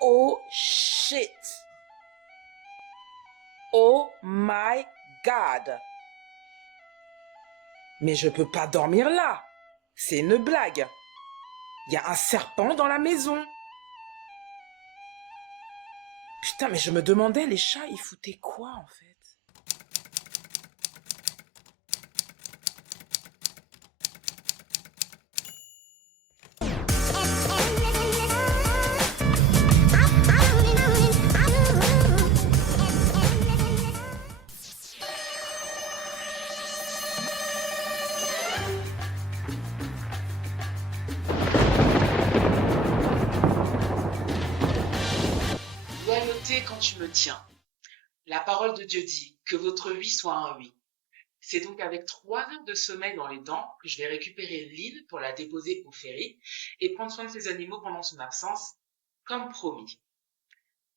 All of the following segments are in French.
Oh shit. Oh my god. Mais je peux pas dormir là. C'est une blague. Il y a un serpent dans la maison. Putain, mais je me demandais, les chats, ils foutaient quoi en fait? Loyauté quand tu me tiens. La parole de Dieu dit que votre oui soit un oui. C'est donc avec 3 heures de sommeil dans les dents que je vais récupérer Lynn pour la déposer au ferry et prendre soin de ses animaux pendant son absence, comme promis.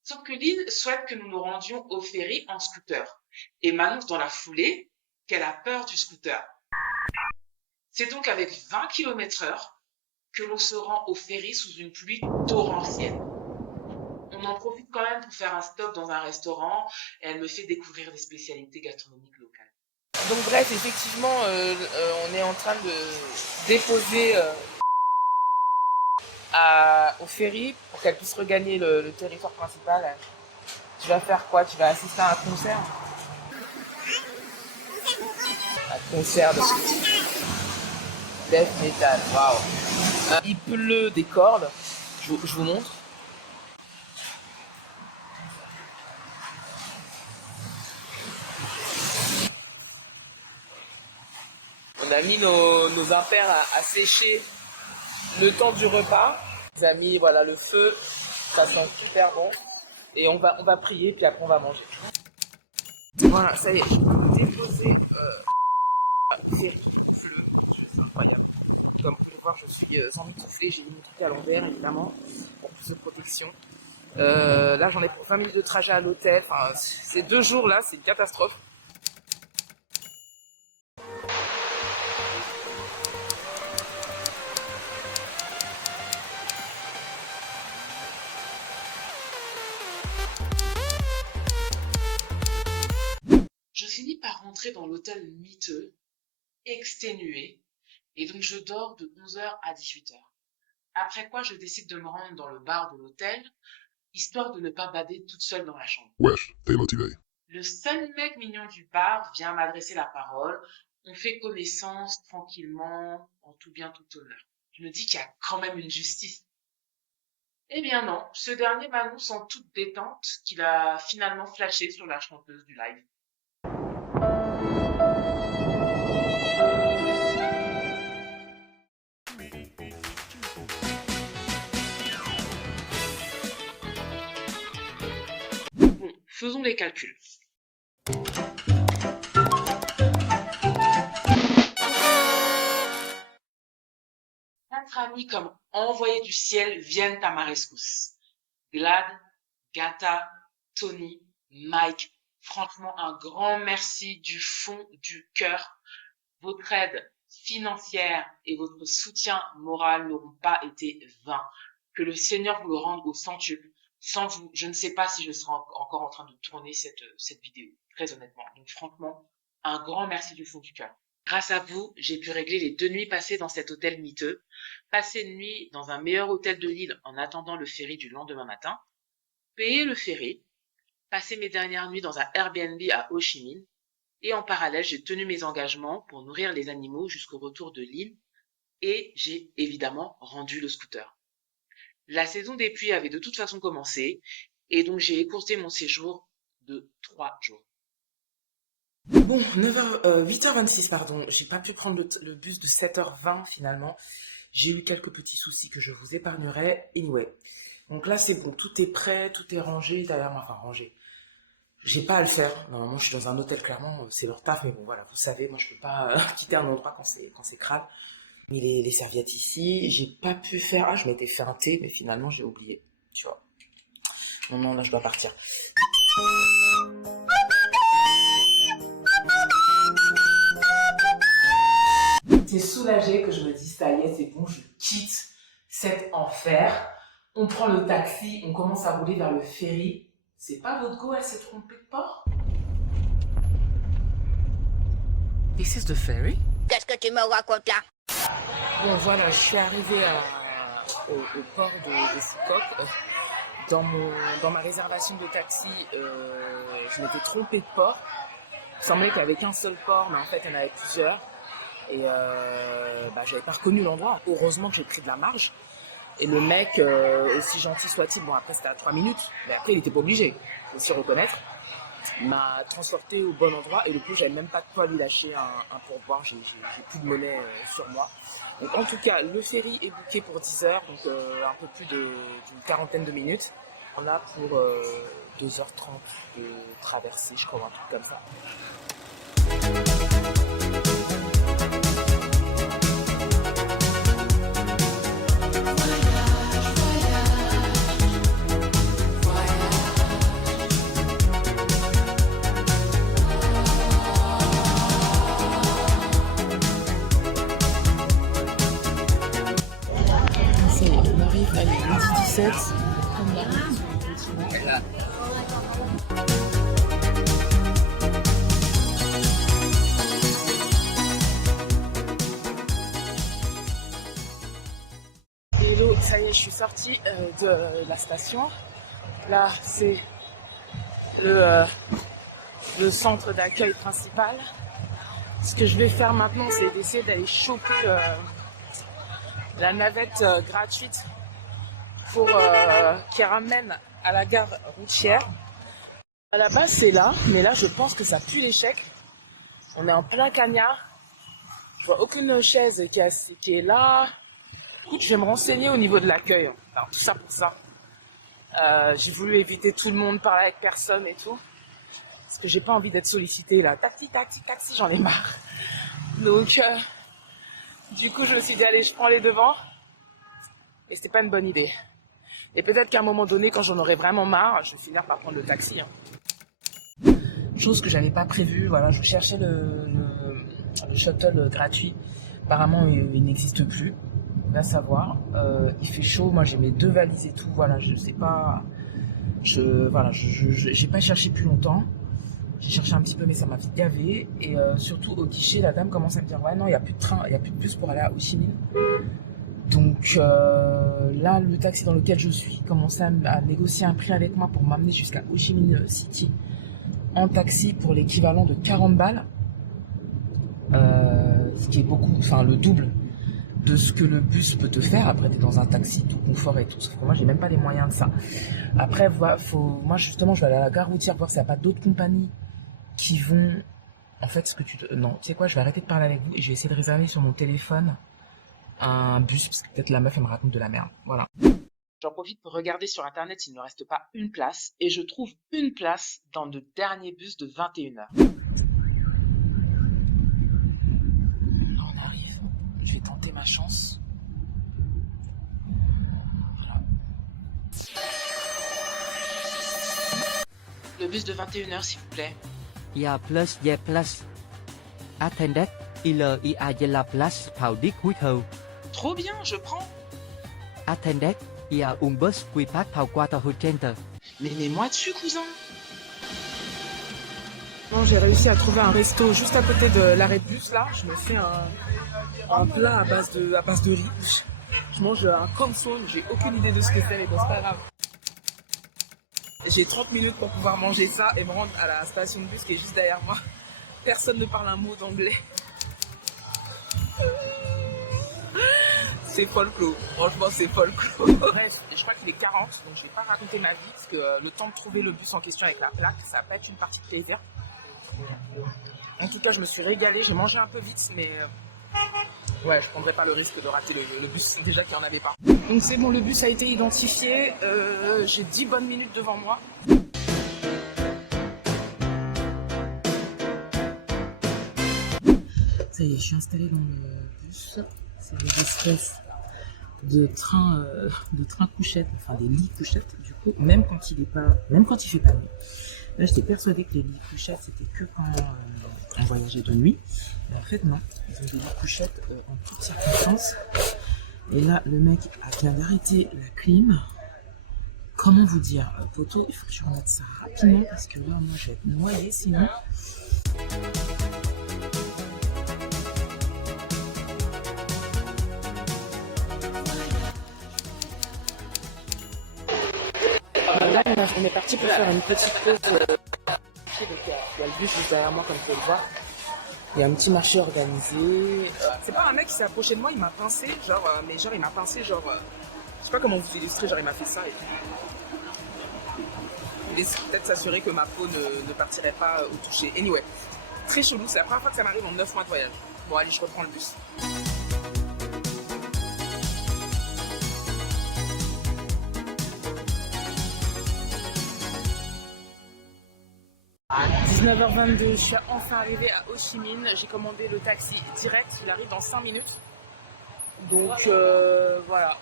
Sauf que Lynn souhaite que nous nous rendions au ferry en scooter et m'annonce dans la foulée qu'elle a peur du scooter. C'est donc avec 20 km/h que l'on se rend au ferry sous une pluie torrentielle. On en profite quand même pour faire un stop dans un restaurant et elle me fait découvrir des spécialités gastronomiques locales. Donc bref, effectivement, on est en train de déposer au ferry pour qu'elle puisse regagner le territoire principal. Tu vas faire quoi? Tu vas assister à un concert? Un concert de death metal, waouh. Il pleut des cordes, je vous montre. On a mis nos impairs à sécher le temps du repas. On a mis voilà, le feu, ça sent super bon. Et on va prier, puis après on va manger. Voilà, ça y est, je peux déposer ferry, fleu, c'est incroyable. Comme vous pouvez voir, je suis sans mitoufler, j'ai mis mon truc à l'envers évidemment, pour plus de protection. Là j'en ai pour 20 minutes de trajet à l'hôtel, enfin, ces 2 jours là, c'est une catastrophe. Je finis par rentrer dans l'hôtel miteux, exténué, et donc je dors de 11h à 18h. Après quoi, je décide de me rendre dans le bar de l'hôtel, histoire de ne pas bader toute seule dans la chambre. Wesh, t'es motivé. Le seul mec mignon du bar vient m'adresser la parole. On fait connaissance tranquillement, en tout bien, tout honneur. Je me dis qu'il y a quand même une justice. Eh bien non, ce dernier m'annonce en toute détente qu'il a finalement flashé sur la chanteuse du live. Bon, faisons les calculs. Quatre amis comme envoyés du ciel viennent à ma rescousse. Glad, Gata, Tony, Mike, franchement un grand merci du fond du cœur. Votre aide financière et votre soutien moral n'auront pas été vains. Que le Seigneur vous le rende au centuple. Sans vous, je ne sais pas si je serais encore en train de tourner cette vidéo, très honnêtement. Donc franchement, un grand merci du fond du cœur. Grâce à vous, j'ai pu régler les 2 nuits passées dans cet hôtel miteux, passer une nuit dans un meilleur hôtel de l'île en attendant le ferry du lendemain matin, payer le ferry, passer mes dernières nuits dans un Airbnb à Ho Chi Minh, et en parallèle, j'ai tenu mes engagements pour nourrir les animaux jusqu'au retour de l'île, et j'ai évidemment rendu le scooter. La saison des pluies avait de toute façon commencé, et donc j'ai écourté mon séjour de 3 jours. Bon, 8h26, pardon. J'ai pas pu prendre le bus de 7h20 finalement. J'ai eu quelques petits soucis que je vous épargnerai. Anyway. Donc là, c'est bon, tout est prêt, tout est rangé. D'ailleurs, enfin, rangé. J'ai pas à le faire. Normalement, je suis dans un hôtel, clairement, c'est leur taf. Mais bon, voilà, vous savez, moi, je peux pas quitter un endroit quand c'est crade. Mais les serviettes ici, j'ai pas pu faire. Ah, je m'étais fait un thé, mais finalement, j'ai oublié. Tu vois. Non, là, je dois partir. C'est soulagé que je me dise, ça y est, c'est bon, je quitte cet enfer. On prend le taxi, on commence à rouler vers le ferry. C'est pas votre go, elle s'est trompée de port? This is the ferry? Qu'est-ce que tu me racontes là? Bon voilà, je suis arrivée au port de Foucault. Dans ma réservation de taxi, je m'étais trompée de port. Il semblait qu'il n'y avait qu'un seul port, mais en fait il y en avait plusieurs. Et j'avais pas reconnu l'endroit. Heureusement que j'ai pris de la marge. Et le mec, aussi gentil soit-il, bon après c'était à 3 minutes, mais après il était pas obligé, il faut aussi reconnaître, m'a transporté au bon endroit et le coup j'avais même pas de quoi lui lâcher un pourboire, j'ai plus de monnaie sur moi. Donc en tout cas le ferry est booké pour 10 heures, donc un peu plus d'une quarantaine de minutes. On a pour 2h30 de traversée, je crois, un truc comme ça. On arrive à midi 17. Hello, ça y est, je suis sortie de la station. Là, c'est le centre d'accueil principal. Ce que je vais faire maintenant, c'est d'essayer d'aller choper la navette gratuite pour qui ramène à la gare routière. À la base, c'est là, mais là, je pense que ça pue l'échec. On est en plein cagnard. Je vois aucune chaise qui est là. Écoute, je vais me renseigner au niveau de l'accueil. Alors, tout ça pour ça. J'ai voulu éviter tout le monde, parler avec personne et tout. Parce que j'ai pas envie d'être sollicitée là. Taxi, taxi, taxi, j'en ai marre. Donc, du coup, je me suis dit, allez, je prends les devants. Et c'était pas une bonne idée. Et peut-être qu'à un moment donné, quand j'en aurai vraiment marre, je vais finir par prendre le taxi. Chose que j'avais pas prévue. Voilà, je cherchais le shuttle gratuit. Apparemment, il n'existe plus. Va savoir. Il fait chaud. Moi, j'ai mes 2 valises et tout. Voilà, je sais pas. J'ai pas cherché plus longtemps. J'ai cherché un petit peu, mais ça m'a vite gavé. Et surtout, au guichet, la dame commence à me dire, ouais, non, il n'y a plus de train, il n'y a plus de bus pour aller à Ho Chi Minh. Donc là, le taxi dans lequel je suis commençait à négocier un prix avec moi pour m'amener jusqu'à Ho Chi Minh City en taxi pour l'équivalent de 40 balles. Ce qui est beaucoup, enfin le double de ce que le bus peut te faire. Après, tu es dans un taxi tout confort et tout. Sauf que moi, j'ai même pas les moyens de ça. Après, moi, justement, je vais aller à la gare routière voir s'il n'y a pas d'autres compagnies qui vont... En fait, non, tu sais quoi, je vais arrêter de parler avec vous et je vais essayer de réserver sur mon téléphone un bus, parce que peut-être la meuf, elle me raconte de la merde. Voilà. J'en profite pour regarder sur internet s'il ne me reste pas une place, et je trouve une place dans le dernier bus de 21h. On arrive, je vais tenter ma chance. Voilà. Le bus de 21h, s'il vous plaît. Ja plus J plus. Attendez, il y a la place pour des couteaux. Trop bien, je prends. Attendez, il y a un bus qui part pour Quarter Center. Mais mets-moi dessus, cousin. Bon, j'ai réussi à trouver un resto juste à côté de l'arrêt de bus, là. Je me fais un plat à base de riz. Je mange un console, j'ai aucune idée de ce que c'est, mais bon, c'est pas grave. J'ai 30 minutes pour pouvoir manger ça et me rendre à la station de bus qui est juste derrière moi. Personne ne parle un mot d'anglais. C'est folklore, franchement c'est folklore. Bref, je crois qu'il est 40, donc je vais pas raconter ma vie, parce que le temps de trouver le bus en question avec la plaque, ça va pas être une partie de plaisir. En tout cas, je me suis régalée, j'ai mangé un peu vite, mais ouais, je prendrais pas le risque de rater le bus, déjà qu'il n'y en avait pas. Donc c'est bon, le bus a été identifié, j'ai 10 bonnes minutes devant moi. Ça y est, je suis installée dans le bus. C'est des espèces de trains couchettes, enfin des lits couchettes, du coup, même quand il fait pas nuit. Là, j'étais persuadée que les lits couchettes, c'était que quand on voyageait de nuit. Mais en fait, non. Ils ont des lits couchettes en toutes circonstances. Et là, le mec vient d'arrêter la clim. Comment vous dire, poto, il faut que tu remettes ça rapidement parce que là, moi, je vais être noyée sinon. Là, on est parti pour faire une petite pause. Donc, il y a le bus juste derrière moi, comme vous pouvez le voir. Il y a un petit marché organisé. C'est pas un mec qui s'est approché de moi, il m'a pincé, mais genre, il m'a pincé, je sais pas comment vous illustrer, genre, il m'a fait ça. Et il voulait peut-être s'assurer que ma peau ne partirait pas au toucher. Anyway, très chelou, c'est la première fois que ça m'arrive en 9 mois de voyage. Bon, allez, je reprends le bus. À 19h22, je suis enfin arrivée à Ho Chi Minh. J'ai commandé le taxi direct, il arrive dans 5 minutes. Donc voilà,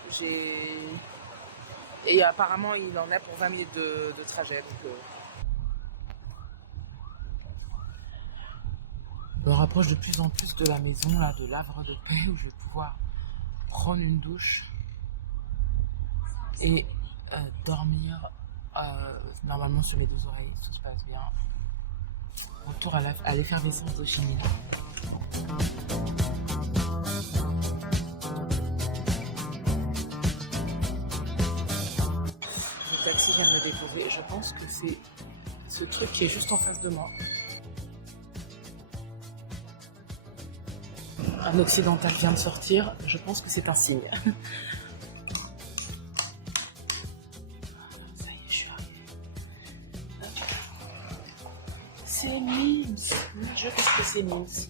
et apparemment il en a pour 20 minutes de trajet. Donc, je me rapproche de plus en plus de la maison, là, de l'Havre de Paix, où je vais pouvoir prendre une douche et dormir normalement sur mes 2 oreilles, tout se passe bien. Retour à l'effervescence d'Ho Chi Minh. Le taxi vient de me déposer et je pense que c'est ce truc qui est juste en face de moi. Un occidental vient de sortir, je pense que c'est un signe. Ça y est, je suis arrivée. C'est Mims. Je pense que c'est Mims.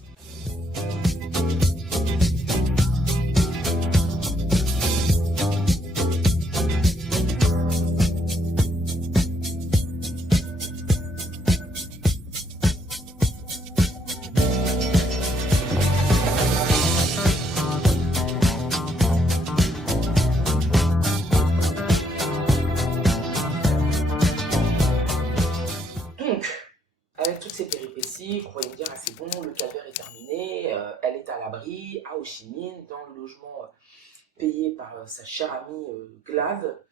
Avec toutes ces péripéties, vous pourriez me dire, ah c'est bon, le calvaire est terminé, elle est à l'abri, à Ho Chi Minh, dans le logement payé par sa chère amie Glad,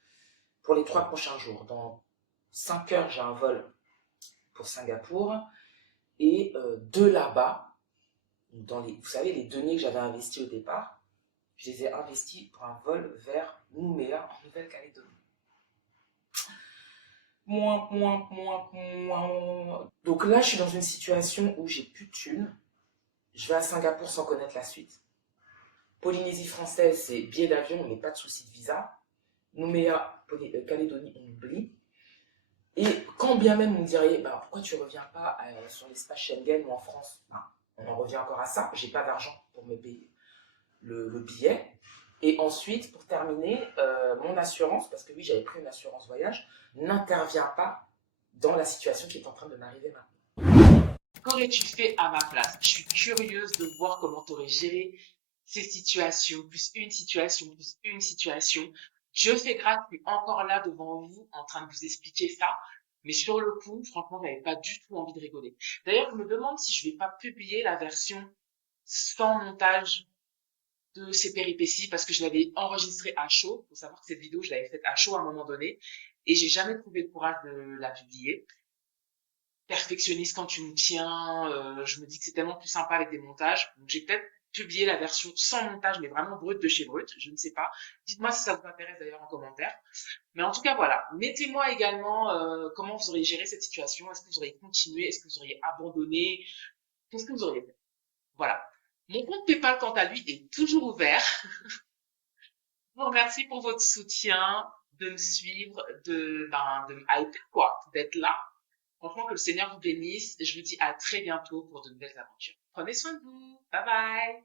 pour les 3 prochains jours. Dans 5 heures, j'ai un vol pour Singapour, et de là-bas, vous savez, les deniers que j'avais investis au départ, je les ai investis pour un vol vers Nouméa, en Nouvelle-Calédonie. Donc là, je suis dans une situation où j'ai plus de thunes. Je vais à Singapour sans connaître la suite. Polynésie française, c'est billet d'avion, mais pas de souci de visa. Nouméa, Calédonie, on oublie. Et quand bien même vous me diriez, bah, pourquoi tu ne reviens pas sur l'espace Schengen ou en France, bah, on en revient encore à ça. J'ai pas d'argent pour me payer le billet. Et ensuite, pour terminer, mon assurance, parce que oui, j'avais pris une assurance voyage, n'intervient pas dans la situation qui est en train de m'arriver maintenant. Qu'aurais-tu fait à ma place? Je suis curieuse de voir comment tu aurais géré ces situations, plus une situation, plus une situation. Je fais grâce, je suis encore là devant vous en train de vous expliquer ça. Mais sur le coup, franchement, j'avais pas du tout envie de rigoler. D'ailleurs, je me demande si je vais pas publier la version sans montage de ces péripéties parce que je l'avais enregistrée à chaud. Il faut savoir que cette vidéo, je l'avais faite à chaud à un moment donné et j'ai jamais trouvé le courage de la publier. Perfectionniste quand tu me tiens, je me dis que c'est tellement plus sympa avec des montages. Donc j'ai peut-être publié la version sans montage, mais vraiment brute de chez brute, je ne sais pas. Dites-moi si ça vous intéresse d'ailleurs en commentaire. Mais en tout cas, voilà. Mettez-moi également comment vous auriez géré cette situation. Est-ce que vous auriez continué? Est-ce que vous auriez abandonné? Qu'est-ce que vous auriez fait? Voilà. Mon compte PayPal, quant à lui, est toujours ouvert. Je vous remercie pour votre soutien, de me suivre, de me hyper, quoi, d'être là. Franchement, que le Seigneur vous bénisse. Je vous dis à très bientôt pour de nouvelles aventures. Prenez soin de vous. Bye bye.